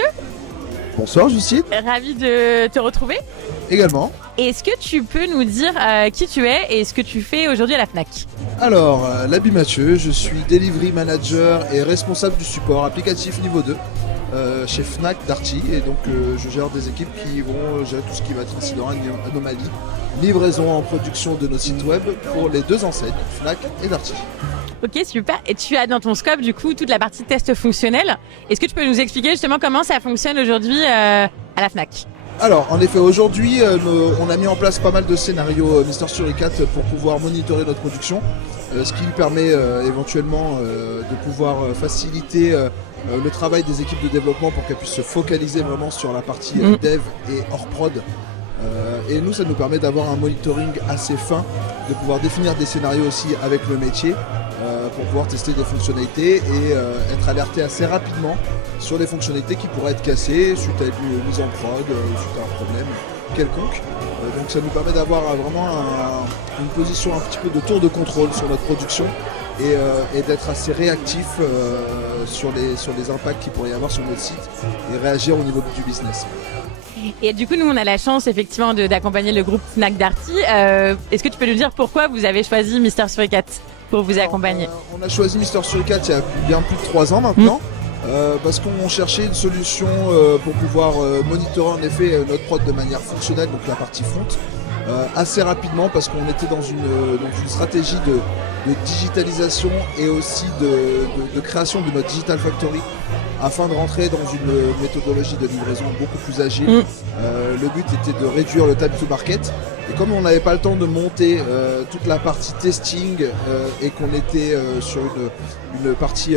Mathieu, Bonsoir Justine. ravi de te retrouver. Également. Est-ce que tu peux nous dire qui tu es et ce que tu fais aujourd'hui à la FNAC? Alors, Labi Mathieu, je suis Delivery Manager et responsable du support applicatif niveau 2 chez Fnac Darty. Et donc, je gère des équipes qui vont gérer tout ce qui va être incident, anomalie, livraison en production de nos sites web pour les deux enseignes, Fnac et Darty. Ok, super. Et tu as dans ton scope du coup toute la partie test fonctionnel. Est-ce que tu peux nous expliquer justement comment ça fonctionne aujourd'hui à la FNAC? Alors, en effet, aujourd'hui, on a mis en place pas mal de scénarios Mister Suricat pour pouvoir monitorer notre production, ce qui permet éventuellement de pouvoir faciliter le travail des équipes de développement pour qu'elles puissent se focaliser vraiment sur la partie dev et hors prod. Et nous, ça nous permet d'avoir un monitoring assez fin, de pouvoir définir des scénarios aussi avec le métier pour pouvoir tester des fonctionnalités et être alerté assez rapidement sur les fonctionnalités qui pourraient être cassées suite à une mise en prod, suite à un problème quelconque. Donc ça nous permet d'avoir vraiment une position un petit peu de tour de contrôle sur notre production et d'être assez réactif sur les impacts qu'il pourrait y avoir sur notre site et réagir au niveau du business. Et du coup, nous, on a la chance effectivement d'accompagner le groupe Fnac Darty. Est-ce que tu peux nous dire pourquoi vous avez choisi Mister Suricat pour vous accompagner? On a choisi Mister Suricat il y a bien plus de 3 ans maintenant. Parce qu'on cherchait une solution pour pouvoir monitorer en effet notre prod de manière fonctionnelle, donc la partie front, assez rapidement parce qu'on était dans une stratégie de digitalisation et aussi de création de notre Digital Factory afin de rentrer dans une méthodologie de livraison beaucoup plus agile. Le but était de réduire le time to market. Et comme on n'avait pas le temps de monter toute la partie testing et qu'on était sur une partie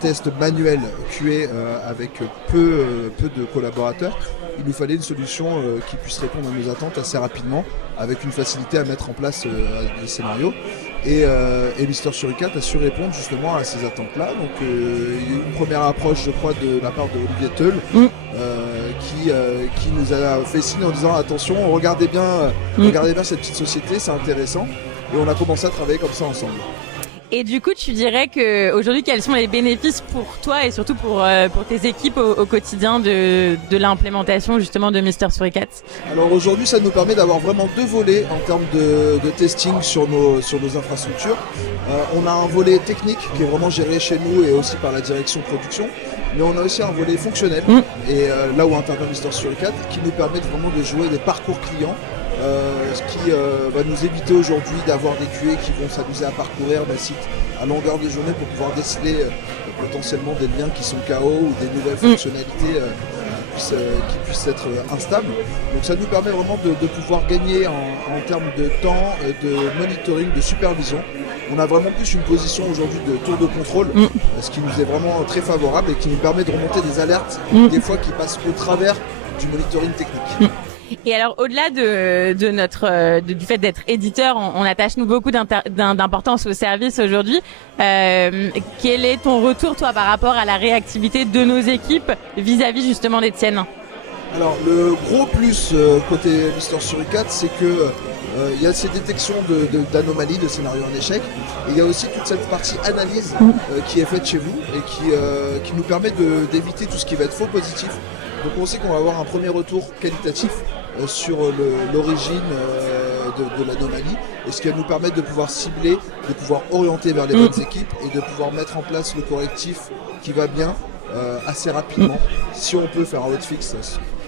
test manuel QA avec peu de collaborateurs, il nous fallait une solution qui puisse répondre à nos attentes assez rapidement, avec une facilité à mettre en place des scénarios. Et Mister Suricat a su répondre justement à ces attentes-là. Donc il y a eu une première approche, je crois, de la part de Olivier Teul, qui nous a fait signe en disant attention, regardez bien cette petite société, c'est intéressant. Et on a commencé à travailler comme ça ensemble. Et du coup, tu dirais qu'aujourd'hui, quels sont les bénéfices pour toi et surtout pour tes équipes au quotidien de l'implémentation justement de Mister Suricat? Alors aujourd'hui, ça nous permet d'avoir vraiment deux volets en termes de testing sur nos infrastructures. On a un volet technique qui est vraiment géré chez nous et aussi par la direction production. Mais on a aussi un volet fonctionnel, et là où intervient Mister Suricat, qui nous permet vraiment de jouer des parcours clients. Ce qui va nous éviter aujourd'hui d'avoir des QA qui vont s'amuser à parcourir le site à longueur de journée pour pouvoir déceler potentiellement des liens qui sont KO ou des nouvelles fonctionnalités qui puissent être instables. Donc ça nous permet vraiment de pouvoir gagner en termes de temps, de monitoring, de supervision. On a vraiment plus une position aujourd'hui de tour de contrôle, ce qui nous est vraiment très favorable et qui nous permet de remonter des alertes des fois qui passent au travers du monitoring technique. Et alors, au-delà du fait d'être éditeur, on attache nous beaucoup d'importance au service aujourd'hui. Quel est ton retour, toi, par rapport à la réactivité de nos équipes vis-à-vis justement des tiennes? Alors, le gros plus côté Mister Suricat, c'est que il y a ces détections d'anomalies, de scénarios en échec. Et il y a aussi toute cette partie analyse qui est faite chez vous et qui nous permet d'éviter tout ce qui va être faux positif. Donc on sait qu'on va avoir un premier retour qualitatif sur l'origine de l'anomalie, et ce qui va nous permettre de pouvoir cibler, de pouvoir orienter vers les bonnes équipes et de pouvoir mettre en place le correctif qui va bien assez rapidement. Si on peut faire un hotfix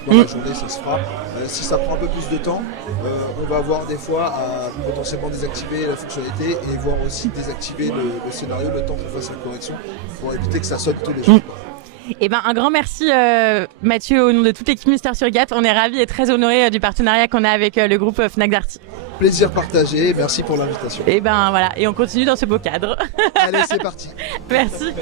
dans la journée, ça se fera. Si ça prend un peu plus de temps, on va avoir des fois à potentiellement désactiver la fonctionnalité et voire aussi désactiver le scénario le temps qu'on fasse la correction pour éviter que ça sonne tous les jours. Eh ben, un grand merci Mathieu au nom de toute l'équipe Mister Suricat. On est ravis et très honorés du partenariat qu'on a avec le groupe Fnac Darty. Plaisir partagé, merci pour l'invitation. Et ben voilà, et on continue dans ce beau cadre. Allez, c'est parti. Merci.